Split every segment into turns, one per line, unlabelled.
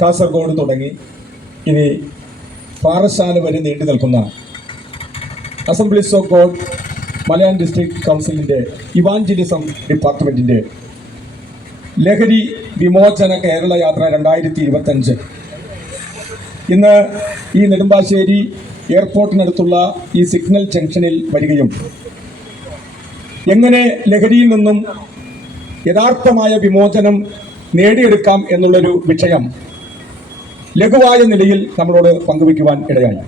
കാസർഗോഡ് തുടങ്ങി ഇനി പാറശാല വരെ നീണ്ടു നിൽക്കുന്ന assemblies of God Malayalam district കൗൺസിലിന്റെ ഇവാഞ്ചലിസം ഡിപ്പാർട്ട്മെന്റിന്റെ ലഹരി വിമോചന കേരള യാത്ര രണ്ടായിരത്തി ഇരുപത്തഞ്ച് ഇന്ന് ഈ നെടുമ്പാശ്ശേരി എയർപോർട്ടിനടുത്തുള്ള ഈ സിഗ്നൽ ജംഗ്ഷനിൽ വരികയും എങ്ങനെ ലഹരിയിൽ നിന്നും യഥാർത്ഥമായ വിമോചനം നേടിയെടുക്കാം എന്നുള്ളൊരു വിഷയം ലഘുവായ നിലയിൽ നമ്മളോട് പങ്കുവയ്ക്കുവാൻ ഇടയായി.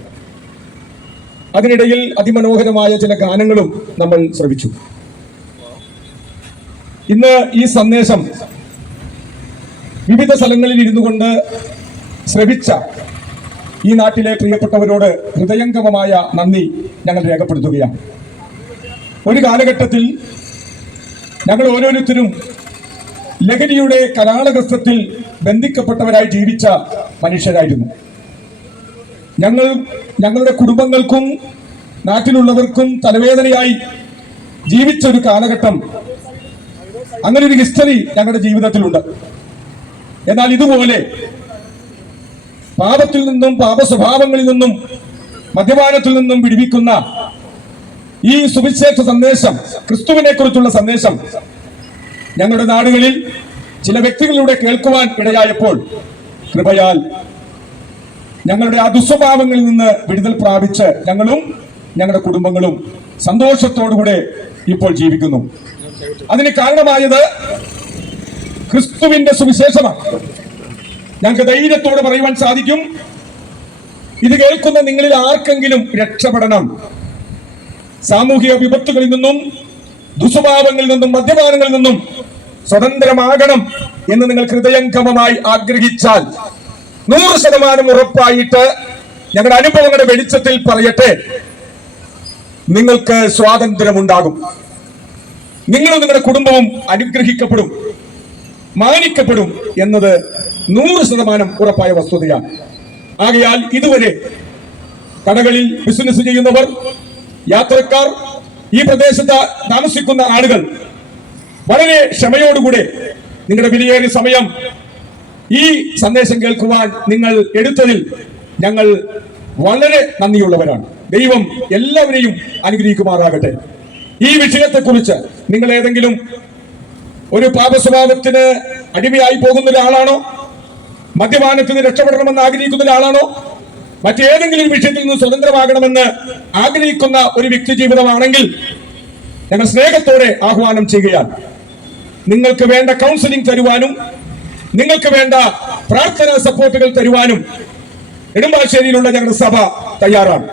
അതിനിടയിൽ അതിമനോഹരമായ ചില ഗാനങ്ങളും നമ്മൾ ശ്രവിച്ചു. ഇന്ന് ഈ സന്ദേശം വിവിധ സ്ഥലങ്ങളിൽ ഇരുന്നു കൊണ്ട് ശ്രവിച്ച ഈ നാട്ടിലെ പ്രിയപ്പെട്ടവരോട് ഹൃദയംഗമമായ നന്ദി ഞങ്ങൾ രേഖപ്പെടുത്തുകയാണ്. ഒരു കാലഘട്ടത്തിൽ ഞങ്ങൾ ഓരോരുത്തരും ലഹരിയുടെ കരാളഗ്രസ്തത്തിൽ ബന്ധിക്കപ്പെട്ടവരായി ജീവിച്ച മനുഷ്യരായിരുന്നു. ഞങ്ങൾ ഞങ്ങളുടെ കുടുംബങ്ങൾക്കും നാട്ടിലുള്ളവർക്കും തലവേദനയായി ജീവിച്ച ഒരു കാലഘട്ടം. അങ്ങനെ ഒരു ഹിസ്റ്ററി ഞങ്ങളുടെ ജീവിതത്തിലുണ്ട്. എന്നാൽ ഇതുപോലെ പാപത്തിൽ നിന്നും പാപ സ്വഭാവങ്ങളിൽ നിന്നും മദ്യപാനത്തിൽ നിന്നും വിടിവിക്കുന്ന ഈ സുവിശേഷ സന്ദേശം ക്രിസ്തുവിനെ കുറിച്ചുള്ള സന്ദേശം ഞങ്ങളുടെ നാടുകളിൽ ചില വ്യക്തികളിലൂടെ കേൾക്കുവാൻ ഇടയായപ്പോൾ കൃപയാൽ ഞങ്ങളുടെ ആ ദുസ്വഭാവങ്ങളിൽ നിന്ന് വിടുതൽ പ്രാപിച്ച് ഞങ്ങളും ഞങ്ങളുടെ കുടുംബങ്ങളും സന്തോഷത്തോടുകൂടെ ഇപ്പോൾ ജീവിക്കുന്നു. അതിന് കാരണമായത് ക്രിസ്തുവിന്റെ സുവിശേഷമാണ്. ഞങ്ങൾക്ക് ധൈര്യത്തോടെ പറയുവാൻ സാധിക്കും. ഇത് കേൾക്കുന്ന നിങ്ങളിൽ ആർക്കെങ്കിലും രക്ഷപ്പെടണം. സാമൂഹിക വിപത്തുകളിൽ നിന്നും ദുസ്വഭാവങ്ങളിൽ നിന്നും മദ്യപാനങ്ങളിൽ നിന്നും സ്വതന്ത്രമാകണം എന്ന് നിങ്ങൾ ഹൃദയംഗമമായി ആഗ്രഹിച്ചാൽ നൂറ് ശതമാനം ഉറപ്പായിട്ട് ഞങ്ങളുടെ അനുഭവങ്ങളുടെ വെളിച്ചത്തിൽ പറയട്ടെ നിങ്ങൾക്ക് സ്വാതന്ത്ര്യമുണ്ടാകും. നിങ്ങളും നിങ്ങളുടെ കുടുംബവും അനുഗ്രഹിക്കപ്പെടും മാനിക്കപ്പെടും എന്നത് നൂറ് ശതമാനം ഉറപ്പായ വസ്തുതയാണ്. ആകയാൽ ഇതുവരെ കടകളിൽ ബിസിനസ് ചെയ്യുന്നവർ യാത്രക്കാർ ഈ പ്രദേശത്ത് താമസിക്കുന്ന ആളുകൾ വളരെ ക്ഷമയോടുകൂടെ നിങ്ങളുടെ വിലയേറിയ സമയം ഈ സന്ദേശം കേൾക്കുവാൻ നിങ്ങൾ എടുത്തതിൽ ഞങ്ങൾ വളരെ നന്ദിയുള്ളവരാണ്. ദൈവം എല്ലാവരെയും അനുഗ്രഹിക്കുമാറാകട്ടെ. ഈ വിഷയത്തെക്കുറിച്ച് നിങ്ങൾ ഏതെങ്കിലും ഒരു പാപസ്വഭാവത്തിന് അടിമയായി പോകുന്ന ഒരാളാണോ? മദ്യപാനത്തിന് രക്ഷപ്പെടണമെന്ന് ആഗ്രഹിക്കുന്ന ഒരാളാണോ? മറ്റേതെങ്കിലും വിഷയത്തിൽ നിന്ന് സ്വതന്ത്രമാകണമെന്ന് ആഗ്രഹിക്കുന്ന ഒരു വ്യക്തി ജീവിതമാണെങ്കിൽ ഞങ്ങൾ സ്നേഹത്തോടെ ആഹ്വാനം ചെയ്യുകയാണ്. നിങ്ങൾക്ക് വേണ്ട കൗൺസിലിംഗ് തരുവാനും നിങ്ങൾക്ക് വേണ്ട പ്രാർത്ഥനാ സപ്പോർട്ടുകൾ തരുവാനും നെടുമ്പാശ്ശേരിയിലുള്ള ഞങ്ങളുടെ സഭ തയ്യാറാണ്.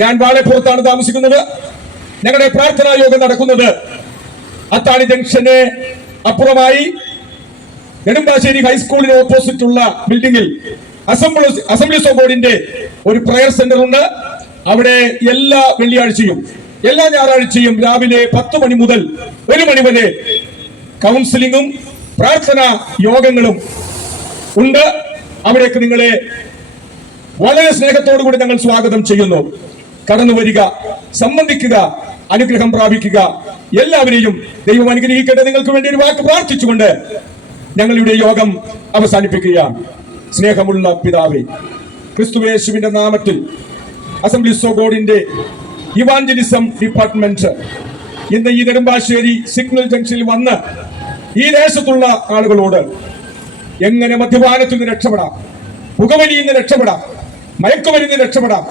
ഞാൻ വാളെപ്പുറത്താണ് താമസിക്കുന്നത്. ഞങ്ങളുടെ പ്രാർത്ഥനാ യോഗം നടക്കുന്നത് അത്താണി ജംഗ്ഷന് അപ്പുറമായി നെടുമ്പാശ്ശേരി ഹൈസ്കൂളിന് ഓപ്പോസിറ്റ് ഉള്ള ബിൽഡിംഗിൽ അസംബ്ലി അസംബ്ലി ഓഫ് ബോർഡിന്റെ ഒരു പ്രയർ സെന്റർ ഉണ്ട്. അവിടെ എല്ലാ വെള്ളിയാഴ്ചയും എല്ലാ ഞായറാഴ്ചയും രാവിലെ പത്ത് മണി മുതൽ ഒരു മണി വരെ കൗൺസിലിങ്ങും പ്രാർത്ഥനാ യോഗങ്ങളും ഉണ്ട്. അവിടേക്ക് നിങ്ങളെ വളരെ സ്നേഹത്തോടു കൂടി ഞങ്ങൾ സ്വാഗതം ചെയ്യുന്നു. കടന്നു വരിക സംബന്ധിക്കുക അനുഗ്രഹം പ്രാപിക്കുക. എല്ലാവരെയും ദൈവം അനുഗ്രഹിക്കട്ടെ. നിങ്ങൾക്ക് വേണ്ടി ഒരു വാക്ക് പ്രാർത്ഥിച്ചുകൊണ്ട് ഞങ്ങളുടെ യോഗം അവസാനിപ്പിക്കുകയാണ്. സ്നേഹമുള്ള പിതാവേ ക്രിസ്തുവേശുവിന്റെ നാമത്തിൽ അസംബ്ലി ഓഫ് ഇവാഞ്ചലിസം ഡിപ്പാർട്ട്മെന്റ് ഇന്ന് ഈ നെടുമ്പാശ്ശേരി സിഗ്നൽ ജംഗ്ഷനിൽ വന്ന് ഈ ദേശത്തുള്ള ആളുകളോട് എങ്ങനെ മദ്യപാനത്തിൽ നിന്ന് രക്ഷപ്പെടാം? പുകവലിയിൽ നിന്ന് രക്ഷപ്പെടാം? മയക്കുമരുന്ന് രക്ഷപ്പെടാം?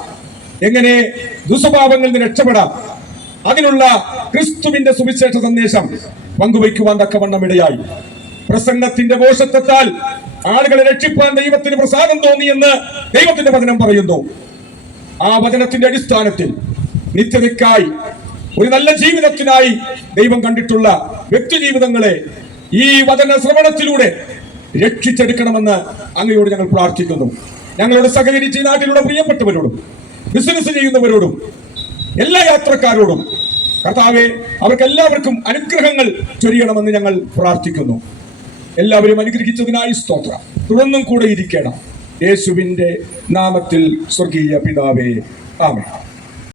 എങ്ങനെ ദുസ്വഭാവങ്ങളിൽ നിന്ന് രക്ഷപ്പെടാം? അതിനുള്ള ക്രിസ്തുവിന്റെ സുവിശേഷ സന്ദേശം പങ്കുവയ്ക്കുവാൻ തക്കവണ്ണം ഇടയായി. പ്രസംഗത്തിന്റെ മോശത്വത്താൽ ആളുകളെ രക്ഷിപ്പാൻ ദൈവത്തിന് പ്രസാദം തോന്നിയെന്ന് ദൈവത്തിന്റെ വചനം പറയുന്നു. ആ വചനത്തിന്റെ അടിസ്ഥാനത്തിൽ നിത്യതയ്ക്കായി ഒരു നല്ല ജീവിതത്തിനായി ദൈവം കണ്ടിട്ടുള്ള വ്യക്തി ജീവിതങ്ങളെ ഈ വചന ശ്രവണത്തിലൂടെ രക്ഷിച്ചെടുക്കണമെന്ന് അങ്ങയോട് ഞങ്ങൾ പ്രാർത്ഥിക്കുന്നു. ഞങ്ങളോട് സഹകരിച്ച് ഈ നാട്ടിലുള്ള പ്രിയപ്പെട്ടവരോടും ബിസിനസ് ചെയ്യുന്നവരോടും എല്ലാ യാത്രക്കാരോടും കർത്താവെ അവർക്ക് എല്ലാവർക്കും അനുഗ്രഹങ്ങൾ ചൊരിയണമെന്ന് ഞങ്ങൾ പ്രാർത്ഥിക്കുന്നു. എല്ലാവരും അനുഗ്രഹിച്ചതിനായി സ്തോത്രം. തുടർന്നും കൂടെ ഇരിക്കണം. യേശുവിന്റെ നാമത്തിൽ സ്വർഗീയ പിതാവേ ആമേ